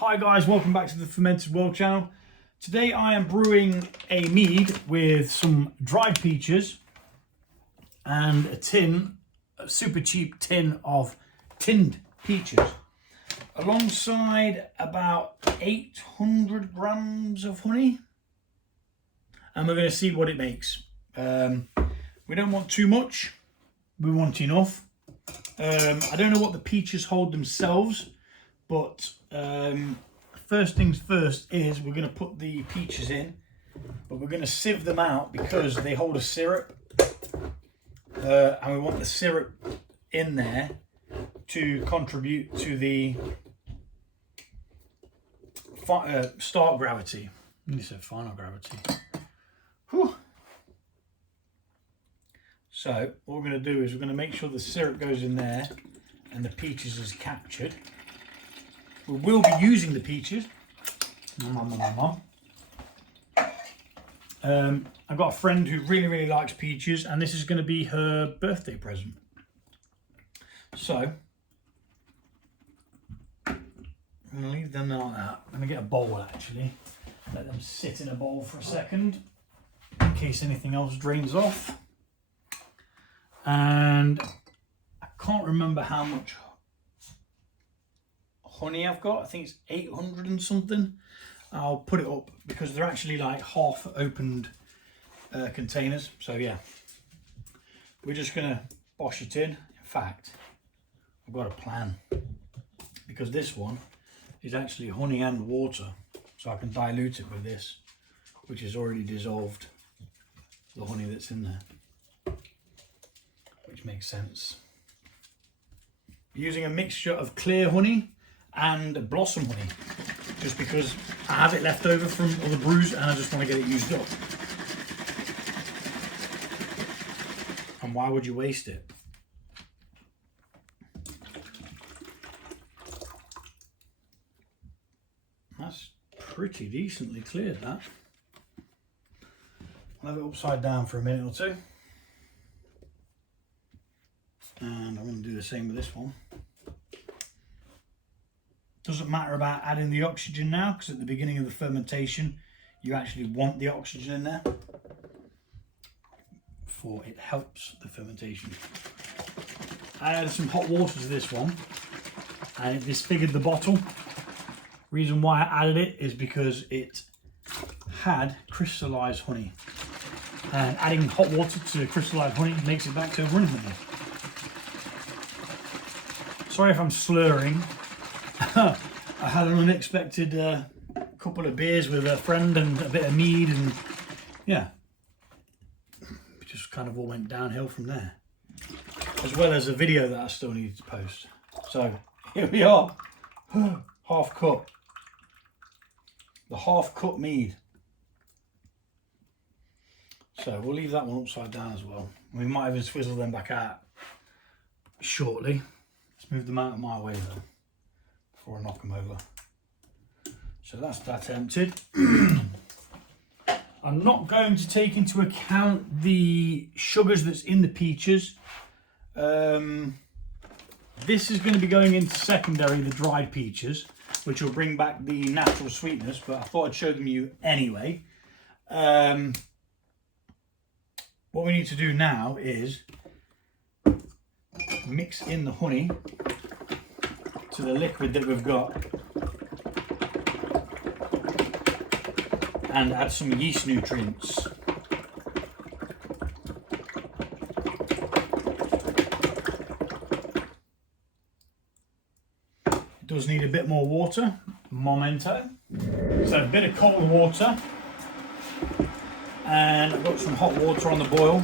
Hi guys, welcome back to the Fermented World channel. Today I am brewing a mead with some dried peaches and a super cheap tin of tinned peaches, alongside about 800 grams of honey, and we're going to see what it makes. We don't want too much, we want enough. I don't know what the peaches hold themselves, but first things first is we're going to put the peaches in, but we're going to sieve them out because they hold a syrup, and we want the syrup in there to contribute to the start gravity. You said final gravity. Whew. So what we're going to do is we're going to make sure the syrup goes in there and the peaches is captured. We will be using the peaches. I've got a friend who really likes peaches, and this is going to be her birthday present. So I'm going to leave them like that. I'm going to get a bowl actually. Let them sit in a bowl for a second in case anything else drains off. And I can't remember how much honey I've got. I think it's 800 and something. I'll put it up because they're actually like half opened containers. So yeah, we're just gonna bosh it in. In fact, I've got a plan, because this one is actually honey and water, so I can dilute it with this, which is already dissolved the honey that's in there, which makes sense. Using a mixture of clear honey and blossom honey, just because I have it left over from other brews and I just want to get it used up. And why would you waste it? That's pretty decently cleared, that. I'll have it upside down for a minute or two. And I'm going to do the same with this one. Doesn't matter about adding the oxygen now, because at the beginning of the fermentation you actually want the oxygen in there, for it helps the fermentation. I added some hot water to this one and it disfigured the bottle. Reason why I added it is because it had crystallized honey, and adding hot water to crystallized honey makes it back to running honey. Sorry if I'm slurring. I had an unexpected couple of beers with a friend and a bit of mead, and yeah, it just kind of all went downhill from there, as well as a video that I still need to post. So here we are, half cup, the half cup mead. So we'll leave that one upside down as well. We might even swizzle them back out shortly. Let's move them out of my way though, before I knock them over. So that's that emptied. I'm not going to take into account the sugars that's in the peaches. This is going to be going into secondary, the dried peaches, which will bring back the natural sweetness, but I thought I'd show them you anyway. What we need to do now is mix in the honey to the liquid that we've got, and add some yeast nutrients. It does need a bit more water, momento. So a bit of cold water, and I've got some hot water on the boil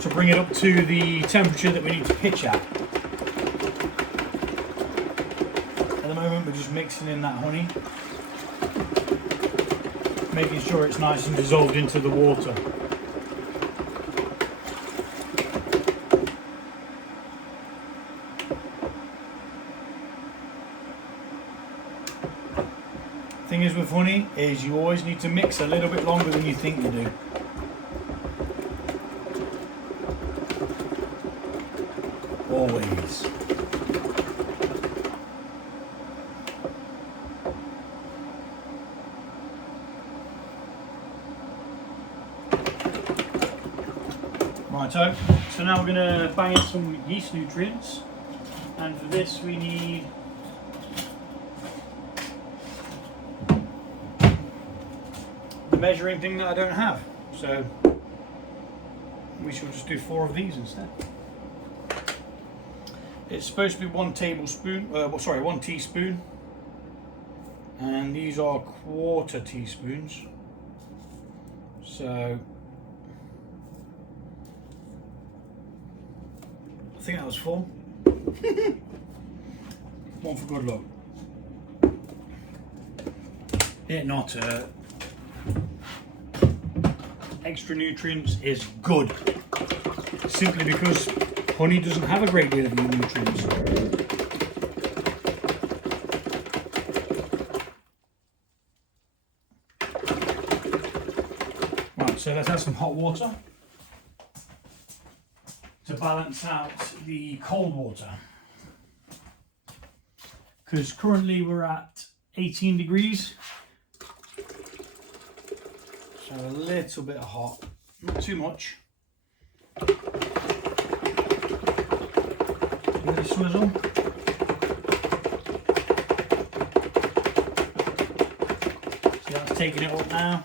to bring it up to the temperature that we need to pitch at. At the moment we're just mixing in that honey, making sure it's nice and dissolved into the water. Thing is with honey is you always need to mix a little bit longer than you think you do. Always. Righto, so now we're going to bang in some yeast nutrients, and for this we need the measuring thing that I don't have, so we shall just do 4 of these instead. It's supposed to be 1 tablespoon, 1 teaspoon, and these are 1/4 teaspoons, so I think that was 4. 1 for good luck. It not extra nutrients is good, simply because honey doesn't have a great deal of nutrients. Right, so let's add some hot water to balance out the cold water, because currently we're at 18 degrees, so a little bit of hot, not too much. A bit of swizzle. So that's taking it up now.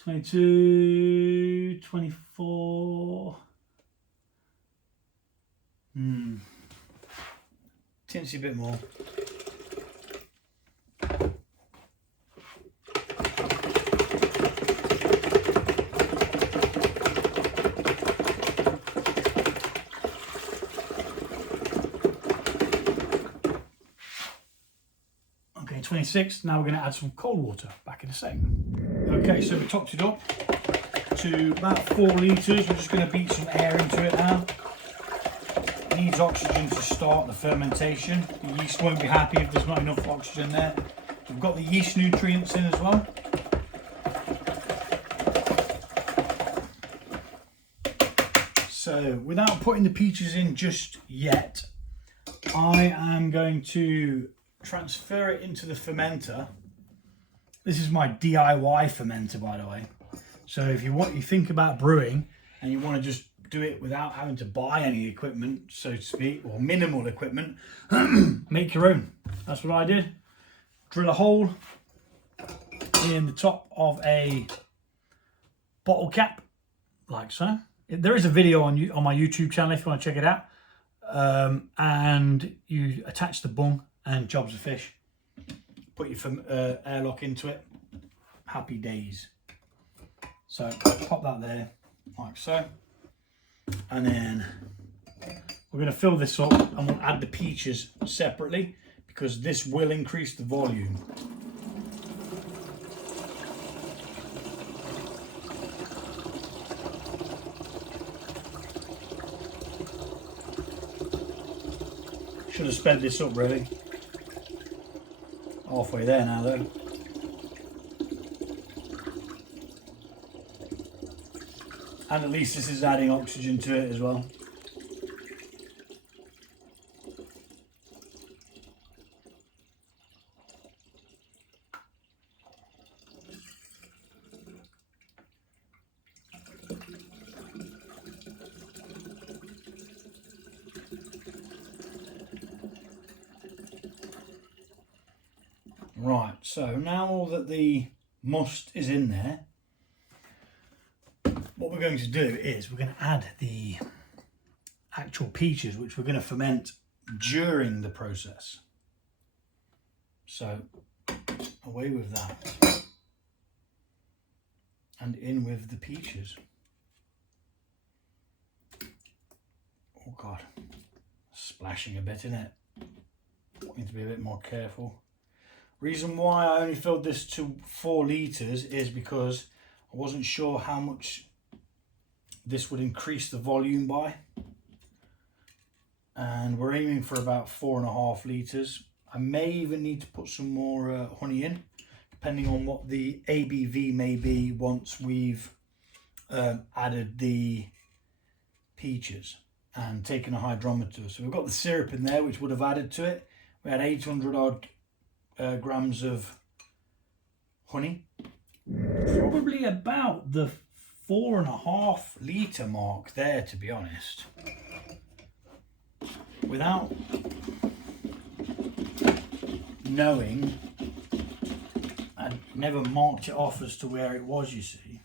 22, 24. Tinsy a bit more. Okay, 26. Now we're going to add some cold water. Back in a second. Okay, so we topped it up to about 4 litres. We're just going to beat some air into it now. It needs oxygen to start the fermentation. The yeast won't be happy if there's not enough oxygen there. We've got the yeast nutrients in as well. So without putting the peaches in just yet, I am going to transfer it into the fermenter. This is my DIY fermenter, by the way. So if you think about brewing and you want to just do it without having to buy any equipment, so to speak, or minimal equipment, make your own. That's what I did. Drill a hole in the top of a bottle cap, like so. There is a video on my YouTube channel if you want to check it out. And you attach the bung and job's a fish. Put your airlock into it. Happy days. So pop that there, like so. And then we're going to fill this up and we'll add the peaches separately, because this will increase the volume. Should have sped this up really. Halfway there now though. And at least this is adding oxygen to it as well. Right, so now that the must is in there, what we're going to do is we're going to add the actual peaches, which we're going to ferment during the process. So away with that and in with the peaches. Oh God, splashing a bit in it. Need to be a bit more careful. Reason why I only filled this to 4 litres is because I wasn't sure how much this would increase the volume by, and we're aiming for about 4.5 litres. I may even need to put some more honey in, depending on what the ABV may be once we've added the peaches and taken a hydrometer. So we've got the syrup in there, which would have added to it. We had 800 odd grams of honey, probably about the 4.5 litre mark there, to be honest. Without knowing, I never marked it off as to where it was, you see,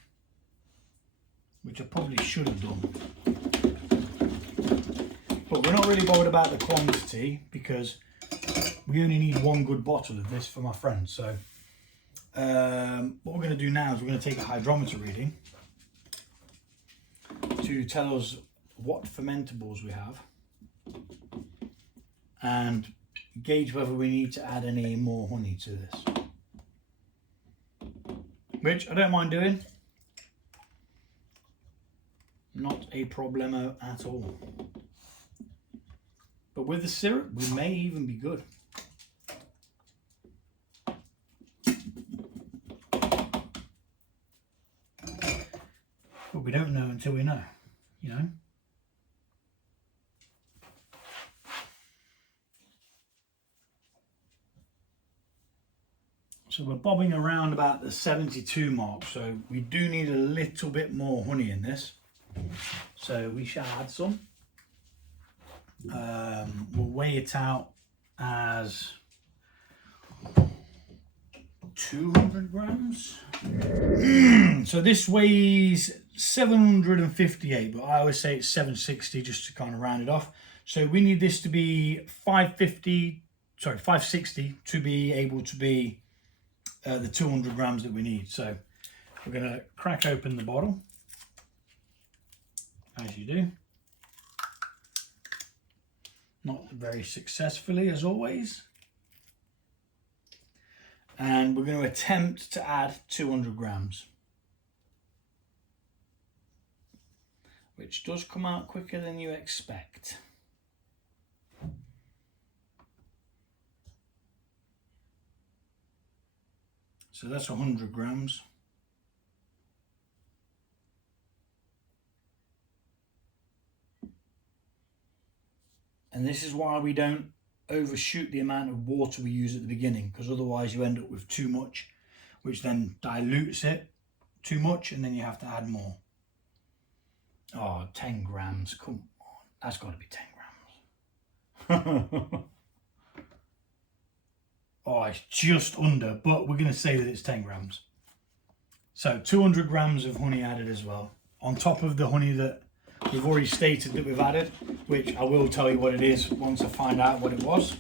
which I probably should have done. But we're not really bothered about the quantity because we only need one good bottle of this for my friend. So what we're going to do now is we're going to take a hydrometer reading to tell us what fermentables we have and gauge whether we need to add any more honey to this, which I don't mind doing. Not a problemo at all. But with the syrup, we may even be good. But we don't know until we know, you know. So we're bobbing around about the 72 mark, so we do need a little bit more honey in this. So we shall add some. We'll weigh it out as 200 grams. So this weighs 758, but I always say it's 760 just to kind of round it off. So we need this to be 560 to be able to be the 200 grams that we need. So we're going to crack open the bottle, as you do. Not very successfully, as always. And we're going to attempt to add 200 grams. Which does come out quicker than you expect. So that's 100 grams. And this is why we don't overshoot the amount of water we use at the beginning, because otherwise you end up with too much, which then dilutes it too much, and then you have to add more. Oh, 10 grams, come on, that's got to be 10 grams. Oh, it's just under, but we're going to say that it's 10 grams. So 200 grams of honey added as well, on top of the honey that we've already stated that we've added, which I will tell you what it is once I find out what it was.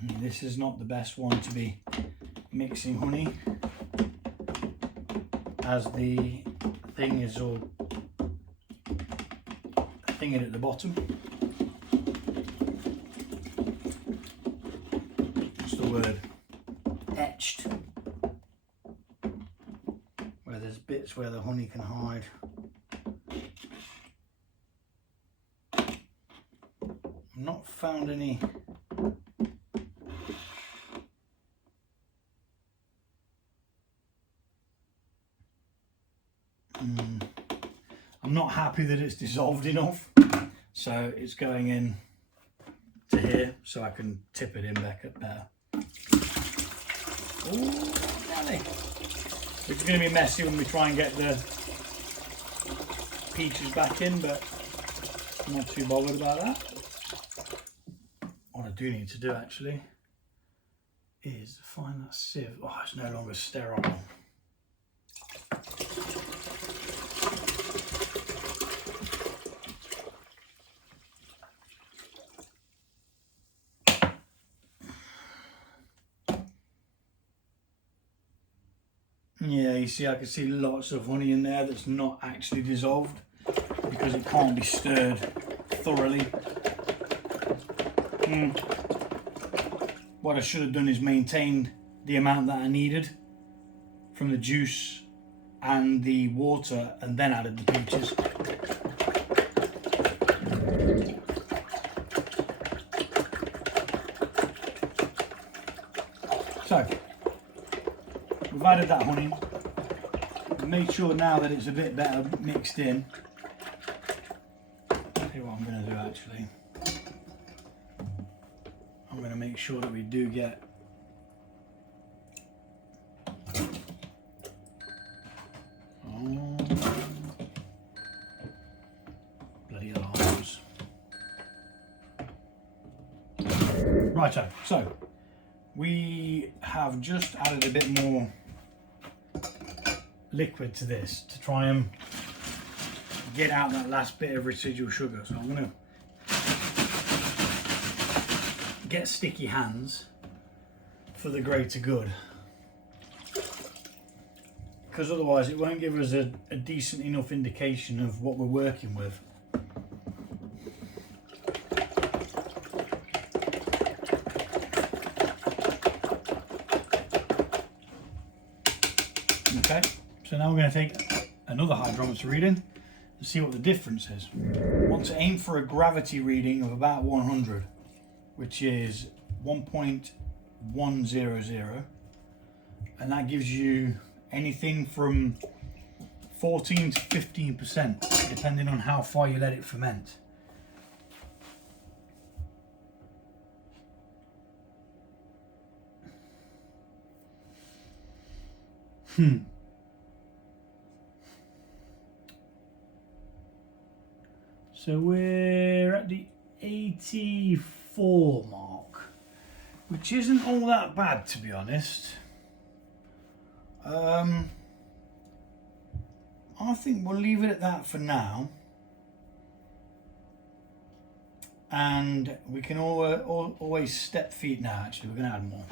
And this is not the best one to be mixing honey, as the thing is all thinging at the bottom. What's the word? Etched, where there's bits where the honey can hide. I've not found any I'm not happy that it's dissolved enough, so it's going in to here so I can tip it in back up there. Oh, nearly. Which is going to be messy when we try and get the peaches back in, but I'm not too bothered about that. What I do need to do actually is find that sieve. Oh, it's no longer sterile. Yeah, you see, I can see lots of honey in there that's not actually dissolved because it can't be stirred thoroughly. What I should have done is maintained the amount that I needed from the juice and the water and then added the peaches. So, we've added that honey. We've made sure now that it's a bit better mixed in. I'll tell you what I'm going to do actually. I'm going to make sure that we do get bloody alarms. Righto, so we have just added a bit more liquid to this to try and get out that last bit of residual sugar. So I'm going to get sticky hands for the greater good, because otherwise it won't give us a decent enough indication of what we're working with. Okay, so now we're going to take another hydrometer reading and see what the difference is. I want to aim for a gravity reading of about 100, which is 1.100, and that gives you anything from 14 to 15%, depending on how far you let it ferment. So we're at the 84 mark, which isn't all that bad, to be honest. I think we'll leave it at that for now, and we can always step feed now. Actually, we're going to add more.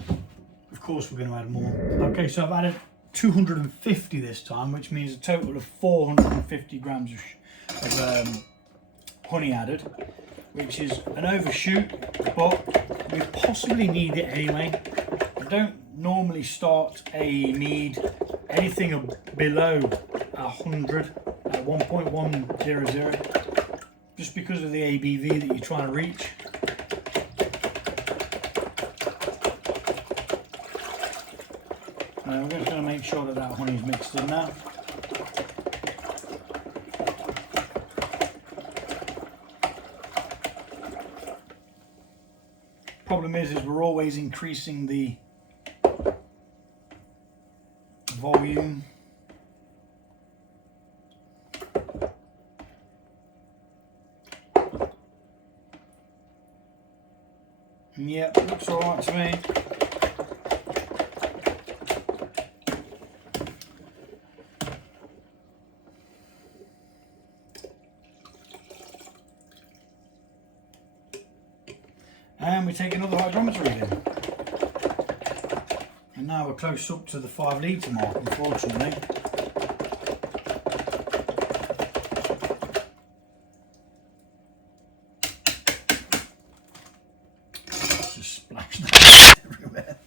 Of course we're going to add more. Okay, so I've added 250 this time, which means a total of 450 grams of honey added, which is an overshoot, but we possibly need it anyway. I don't normally start a mead anything below 100 at 1.100, just because of the ABV that you're trying to reach. We're just going to make sure that that honey is mixed in now. Problem is we're always increasing the volume. Yep, looks alright to me. And we take another hydrometer reading. And now we're close up to the 5 litre mark, unfortunately. Just splashed that everywhere.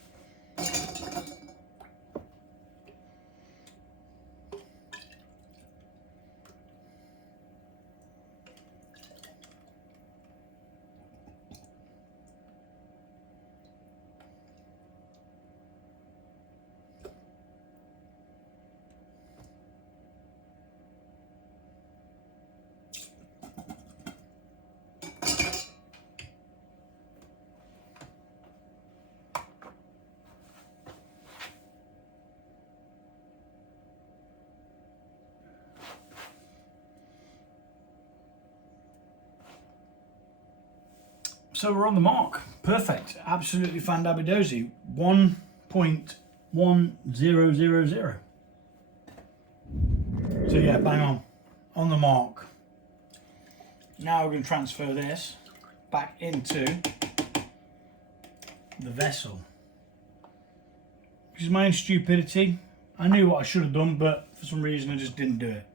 So we're on the mark. Perfect. Absolutely fandabidozy. 1.1000. So yeah, bang on the mark. Now we're going to transfer this back into the vessel. Which is my own stupidity. I knew what I should have done, but for some reason I just didn't do it.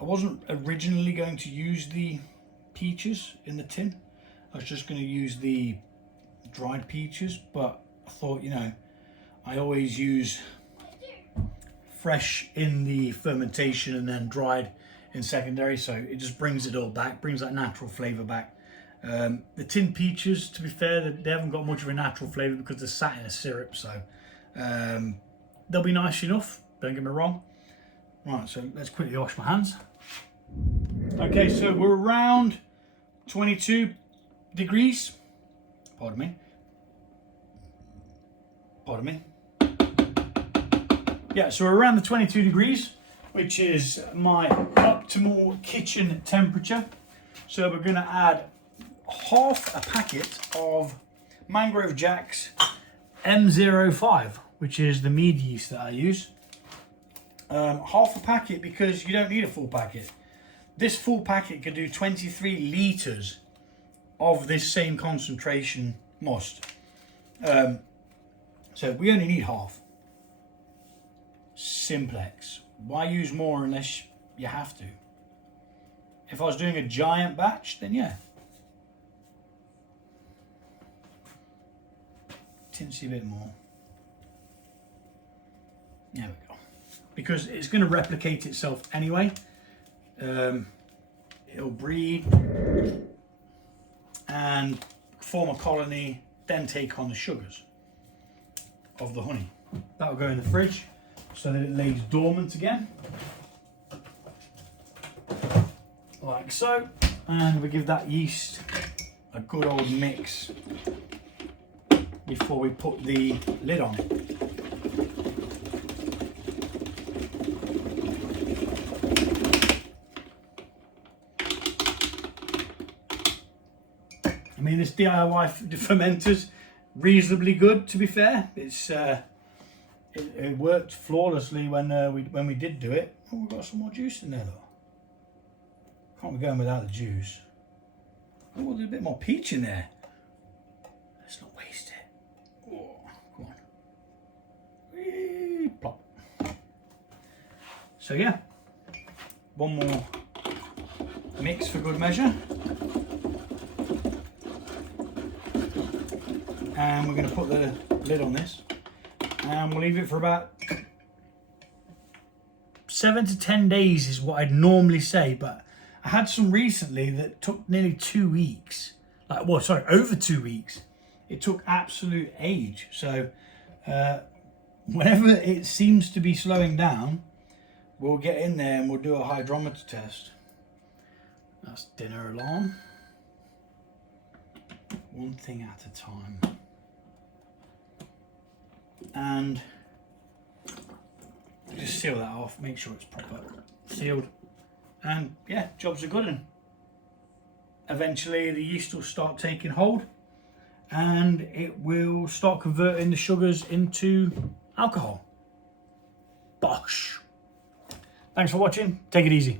I wasn't originally going to use the peaches in the tin. I was just going to use the dried peaches, but I thought, you know, I always use fresh in the fermentation and then dried in secondary, so it just brings it all back, brings that natural flavour back. The tin peaches, to be fair, they haven't got much of a natural flavour because they're sat in a syrup, so they'll be nice enough, don't get me wrong. Right, so let's quickly wash my hands. Okay, so we're around 22 degrees. Pardon me. Yeah, so we're around the 22 degrees, which is my optimal kitchen temperature. So we're going to add half a packet of Mangrove Jack's M05, which is the mead yeast that I use. Half a packet because you don't need a full packet. This full packet could do 23 litres of this same concentration must. So we only need half. Simplex. Why use more unless you have to? If I was doing a giant batch, then yeah. Tinsy a bit more. There we go. Because it's going to replicate itself anyway. It'll breed and form a colony, then take on the sugars of the honey. That'll go in the fridge so that it lays dormant again, like so, and we give that yeast a good old mix before we put the lid on it. I mean, this DIY fermenter's reasonably good, to be fair. It's it worked flawlessly when we did do it. Oh, we've got some more juice in there though. Can't be going without the juice. Oh, there's a bit more peach in there. Let's not waste it. Oh, come on. Whee, plop. So yeah, one more mix for good measure. And we're going to put the lid on this and we'll leave it for about 7 to 10 days is what I'd normally say, but I had some recently that took nearly 2 weeks. Over 2 weeks. It took absolute age. So whenever it seems to be slowing down, we'll get in there and we'll do a hydrometer test. That's dinner alarm. One thing at a time. And just seal that off, make sure it's proper sealed, and yeah, jobs are good. And eventually the yeast will start taking hold and it will start converting the sugars into alcohol. Bosh. Thanks for watching, take it easy.